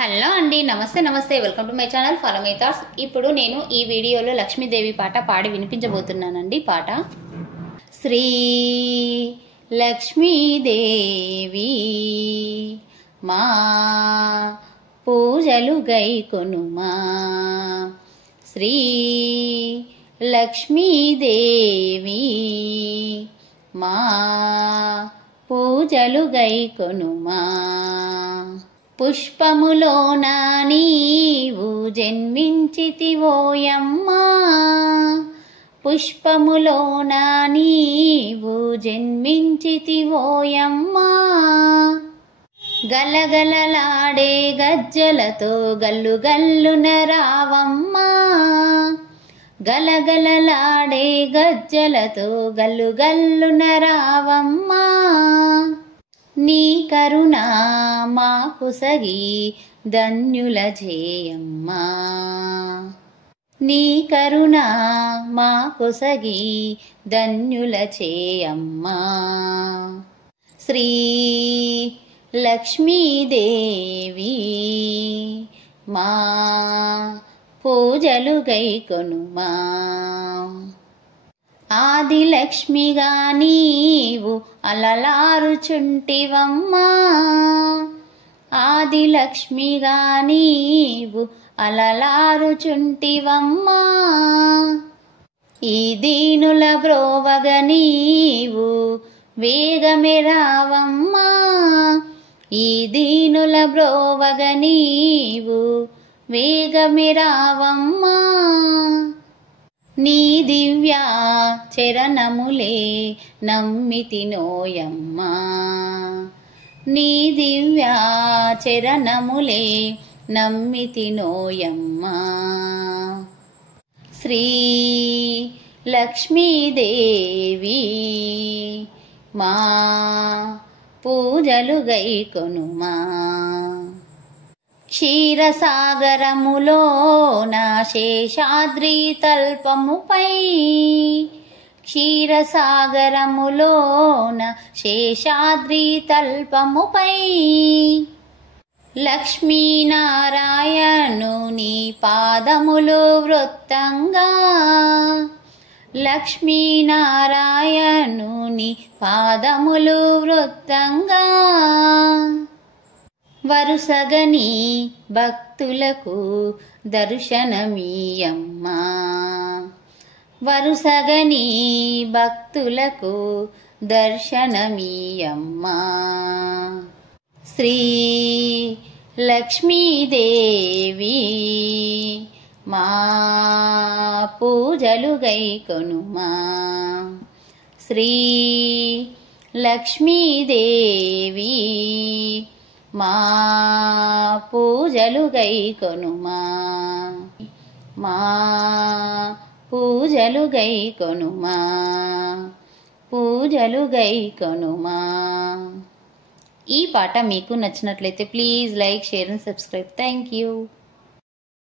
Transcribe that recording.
Hello అండి, నమస్తే నమస్తే. Welcome to my channel follow my thoughts. ఇప్పుడు నేను ఈ వీడియోలో లక్ష్మీదేవి పాట పాడి వినిపించబోతున్నానండి. పాట శ్రీ లక్ష్మీదేవి మా పూజలు గైకొనుమా, శ్రీ లక్ష్మీదేవి మా పూజలు గైకొనుమా. పుష్పములోన నీవు జన్మించితివోయమ్మా, పుష్పములోన నీవు జన్మించితివోయమ్మా. గలగలలాడే గజ్జలతో గల్లు గల్లున రావమ్మా, గలగలలాడే గజ్జలతో గల్లు గల్లున రావమ్మా. నీ కరుణ మాకు సగి ధన్యుల చేయమ్మా, నీ కరుణ మాకు సగి ధన్యుల చేయమ్మా. శ్రీ లక్ష్మీదేవి మా పూజలు గైకొనుమా. ఆదిలక్ష్మిగా నీవు అలలారుచుంటివమ్మా, ఆదిలక్ష్మిగా నీవు అలలారుచుంటివమ్మా. ఈ దీనుల బ్రోవగ నీవు వేగమే రావమ్మా, ఈ దీనుల బ్రోవగ నీవు వేగమే రావమ్మా. నీ దివ్య చరణములే నమ్మితినోయమ్మా, నీ దివ్య చరణములే నమ్మితినోయమ్మా. శ్రీ లక్ష్మీదేవి మా పూజలు గైకొనుమా. క్షీరసాగరములోన శేషాద్రి తల్పముపై, క్షీరసాగరములోన శేషాద్రి తల్పముపై. లక్ష్మీనారాయణుని పాదములు వృత్తంగా, లక్ష్మీనారాయణుని పాదములు వృత్తంగా. వరుసగని భక్తులకు దర్శనమీయమ్మా, వరుసగని భక్తులకు దర్శనమీయమ్మా. శ్రీ లక్ష్మీదేవి మా పూజలు గైకొనుమా, శ్రీ లక్ష్మీదేవి మా పూజలు గైకొనుమా, మా పూజలు గైకొనుమా, పూజలు గైకొనుమా. ఈ పాట మీకు నచ్చినట్లయితే please like, share and subscribe. Thank you.